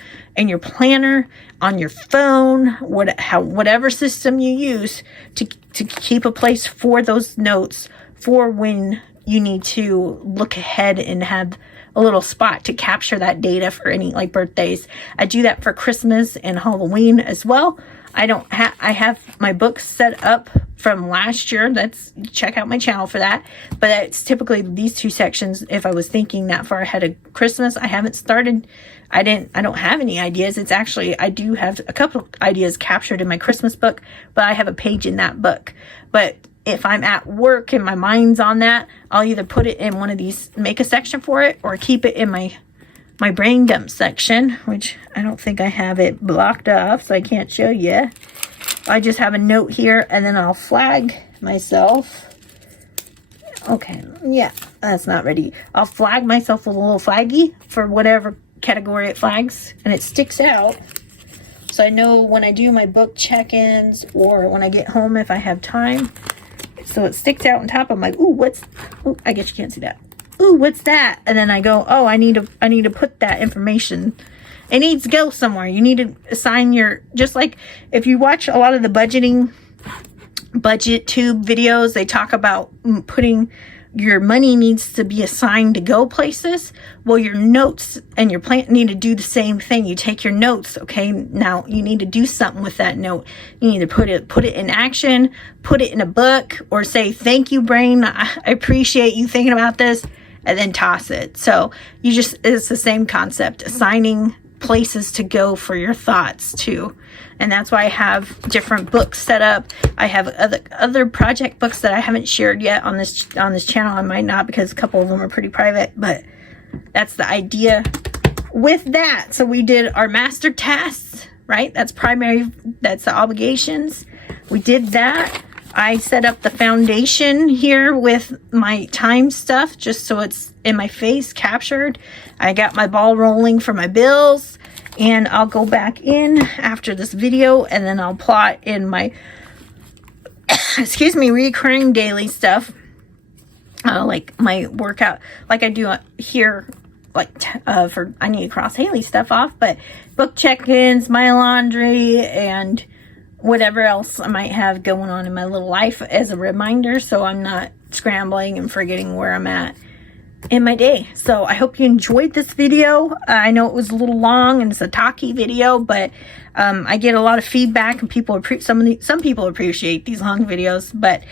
planner, on your phone, whatever system you use, to keep a place for those notes, for when you need to look ahead and have a little spot to capture that data for any, like, birthdays. I do that for Christmas and Halloween as well. I have my books set up from last year. Check out my channel for that. But it's typically these two sections. If I was thinking that far ahead of Christmas, I haven't started. I don't have any ideas. It's actually, I do have a couple ideas captured in my Christmas book, but I have a page in that book. But if I'm at work and my mind's on that, I'll either put it in one of these, make a section for it, or keep it in my brain dump section, which I don't think I have it blocked off, so I can't show you. I just have a note here, and then I'll flag myself. Okay, yeah, that's not ready. I'll flag myself with a little flaggy for whatever category it flags, and it sticks out. So I know when I do my book check-ins, or when I get home if I have time. So it sticks out on top. I'm like, ooh, I guess you can't see that. Ooh, what's that? And then I go, oh, I need to put that information. It needs to go somewhere. You need to assign just like if you watch a lot of the budget tube videos, they talk about putting your money needs to be assigned to go places. Well, your notes and your plan need to do the same thing. You take your notes, okay? Now you need to do something with that note. You need to put it in action, put it in a book, or say, thank you, brain. I appreciate you thinking about this, and then toss it. So it's the same concept, assigning places to go for your thoughts too. And that's why I have different books set up. I have other project books that I haven't shared yet on this channel. I might not, because a couple of them are pretty private, but that's the idea with that. So we did our master tasks, right? That's primary, that's the obligations. We did that. I set up the foundation here with my time stuff, just so it's in my face, captured. I got my ball rolling for my bills, and I'll go back in after this video, and then I'll plot in my, recurring daily stuff, like my workout, like I do here, like I need to cross Haley stuff off, but book check-ins, my laundry, and whatever else I might have going on in my little life as a reminder, so I'm not scrambling and forgetting where I'm at in my day. So I hope you enjoyed this video. I know it was a little long and it's a talky video, but I get a lot of feedback, and some people appreciate these long videos. But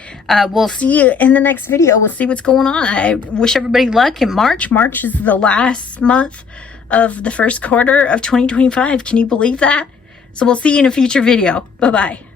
we'll see you in the next video. We'll see what's going on. I wish everybody luck in March. March is the last month of the first quarter of 2025. Can you believe that? So we'll see you in a future video. Bye-bye.